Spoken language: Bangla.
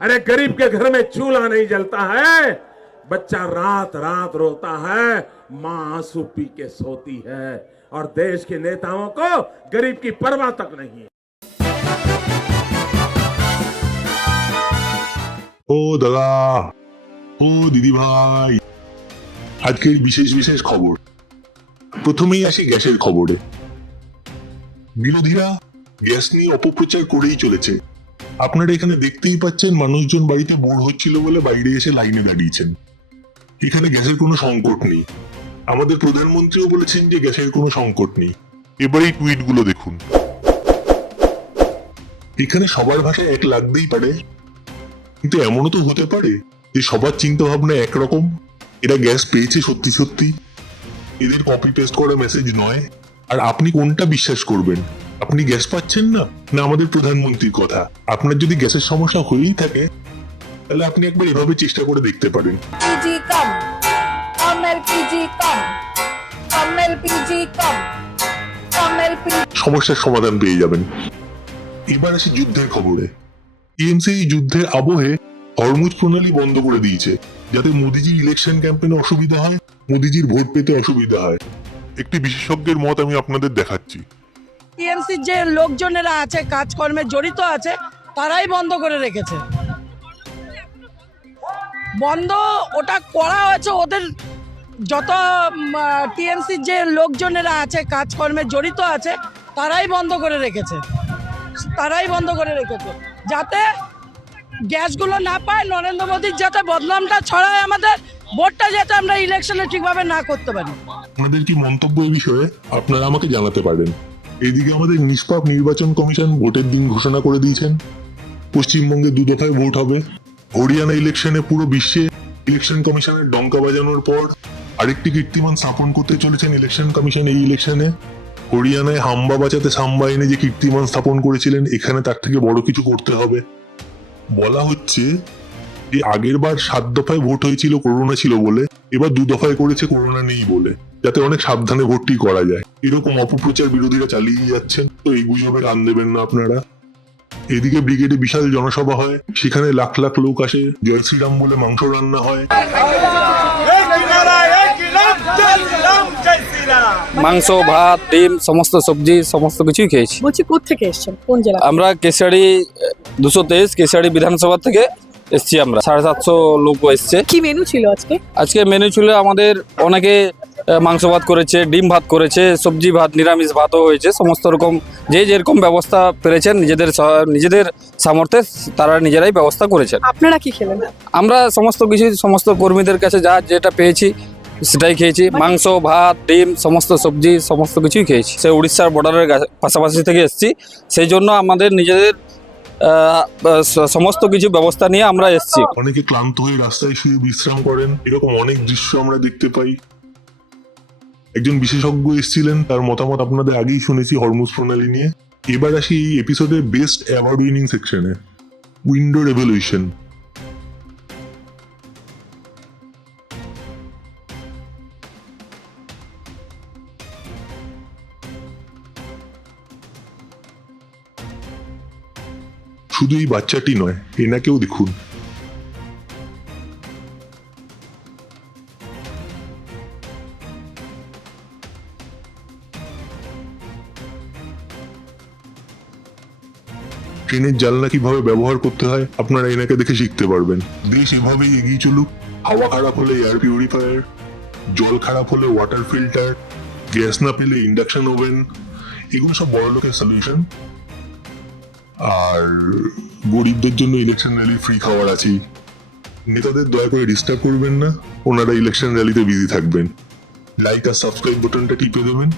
अरे गरीब के घर में चूल्हा नहीं जलता है, बच्चा रात रात रोता है, माँ आंसू पी के सोती है, और देश के नेताओं को गरीब की परवाह तक नहीं है। ও দাদা, ও দিদি ভাই, আজকের বিশেষ বিশেষ খবর। প্রথমেই আসি গ্যাসের খবরে। বিরোধীরা গ্যাস নিয়ে অপপ্রচার করেই চলেছে। আপনারা এখানে দেখতেই পাচ্ছেন, মানুষজন বাড়িতে বোর হচ্ছিল বলে বাইরে এসে লাইনে দাঁড়িয়েছেন। এখানে গ্যাসের কোনো সংকট নেই। আমাদের প্রধানমন্ত্রীও বলেছেন যে গ্যাসের কোনো সংকট নেই। এবার এই টুইট গুলো দেখুন। এখানে সবার ভাষায় এক লাগতেই পারে, কিন্তু এমনও তো হতে পারে যে সবার চিন্তা ভাবনা একরকম। এরা গ্যাস পেয়েছে সত্যি সত্যি, এদের কপি পেস্ট করা মেসেজ নয়। আর আপনি কোনটা বিশ্বাস করবেন? আপনি গ্যাস পাচ্ছেন না, না আমাদের প্রধানমন্ত্রীর কথা? আপনার যদি গ্যাসের সমস্যা হয়েই থাকে, তাহলে আপনি একবার এভাবে চেষ্টা করে দেখতে পারেন। সমস্যার সমাধান পেয়ে যাবেন। এবার আসি যুদ্ধের খবরে। টিএমসি এই যুদ্ধের আবহে হরমুজ প্রণালী বন্ধ করে দিয়েছে, যাতে মোদিজির ইলেকশন ক্যাম্পেনে অসুবিধা হয়, মোদিজির ভোট পেতে অসুবিধা হয়। একটি বিশেষজ্ঞের মত আমি আপনাদের দেখাচ্ছি। টিএমসির যে লোকজনেরা আছে, কাজকর্মে জড়িত আছে, তারাই বন্ধ করে রেখেছে। বন্ধ ওটা করা হয়েছে, ওদের যত টিএমসির যে লোকজনেরা আছে, কাজকর্মে জড়িত আছে, তারাই বন্ধ করে রেখেছে। যাতে গ্যাসগুলো না পায়, নরেন্দ্র মোদীর যাতে বদনামটা ছড়ায়, আমাদের ভোটটা যাতে আমরা ইলেকশনে ঠিকভাবে না করতে পারি। আপনাদের কি মন্তব্য এই বিষয়ে আপনারা আমাকে জানাতে পারেন। এদিকে আমাদের নিষ্পাপ নির্বাচন কমিশন ভোটের দিন ঘোষণা করে দিয়েছেন। পশ্চিমবঙ্গে 2 দফায় ভোট হবে। হরিয়ানা ইলেকশনে পুরো বিশ্বে ইলেকশন কমিশনের ডঙ্কা বাজানোর পর আরেকটি কীর্তিমান স্থাপন করতে চলেছেন ইলেকশন কমিশন এই ইলেকশনে। হরিয়ানায় হাম্বা বাঁচাতে সাম্বা এনে যে কীর্তিমান স্থাপন করেছিলেন, এখানে তার থেকে বড় কিছু করতে হবে। বলা হচ্ছে যে আগের বার 7 দফায় ভোট হয়েছিল, করোনা ছিল বলে, এবার 2 দফায় করেছে করোনা নেই বলে, যাতে অনেক সাবধানে ভোটটি করা যায়। এরকম অপপ্রচার বিরোধীরা চালিয়ে যাচ্ছেন, তো এই গুজবে কান দেবেন না আপনারা। এদিকে ব্রিগেডে বিশাল জনসভা হয়, সেখানে লাখ লাখ লোক আসে, জয় শ্রীরাম বলে মাংস রান্না হয়। মাংস, ভাত, ডিম, সমস্ত সবজি, সমস্ত কিছুই খেয়েছি। বলছি, কোত্থেকে এসছেন, কোন জেলা? আমরা কেশিয়াড়ি 223 কেশিয়াড়ি বিধানসভা থেকে এসছি। আমরা 750 লোক এসছে। কি মেনু ছিল আজকে? আজকে মেনু ছিল আমাদের, অনেকে মাংস ভাত করেছে, ডিম ভাত করেছে, সবজি ভাত, নিরামিষ ভাতও হয়েছে। সমস্ত রকম যে যেরকম ব্যবস্থা পেরেছেন, নিজেদের সামর্থ্যে তারা নিজেরাই ব্যবস্থা করেছেন। আপনারা কি খেলেন? আমরা সমস্ত কিছু, সমস্ত কর্মীদের কাছে যেটা পেয়েছি সেটাই খেয়েছি। মাংস, ভাত, ডিম, সমস্ত সবজি, সমস্ত কিছুই খেয়েছি। সে উড়িষ্যার বর্ডারের পাশাপাশি থেকে এসেছি, সেই জন্য আমাদের নিজেদের সমস্ত কিছু ব্যবস্থা নিয়ে আমরা এসেছি। অনেকে ক্লান্ত হয়ে রাস্তায় শুয়ে বিশ্রাম করেন, এরকম অনেক দৃশ্য আমরা দেখতে পাই। একজন বিশেষজ্ঞ এসেছিলেন, তার মতামত আপনাদের আগেই শুনেছি হরমুজ প্রণালী নিয়ে। এবার আসি এই এপিসোডের বেস্ট অ্যাওয়ার্ড উইনিং সেকশনে, উইন্ডো রেভলিউশন। শুধু এই বাচ্চাটি নয়, এনাকেও দেখুন। ট্রেনের জানলা কিভাবে ব্যবহার করতে হয় আপনারা এনাকে দেখে শিখতে পারবেন। দেশ এভাবেই এগিয়ে চলুক। হাওয়া খারাপ হলে এয়ার পিউরিফায়ার, জল খারাপ হলে ওয়াটার ফিল্টার, গ্যাস না পেলে ইন্ডাকশন ওভেন, এগুলো সব বড় লোকের সলিউশন। আর গরিবদের জন্য ইলেকশন র্যালি ফ্রি খাওয়ার আছেই। নেতাদের দয়া করে ডিস্টার্ব করবেন না, ওনারা ইলেকশন র্যালিতে বিজি থাকবেন। লাইক আর সাবস্ক্রাইব বাটনটা টিপে দেবেন।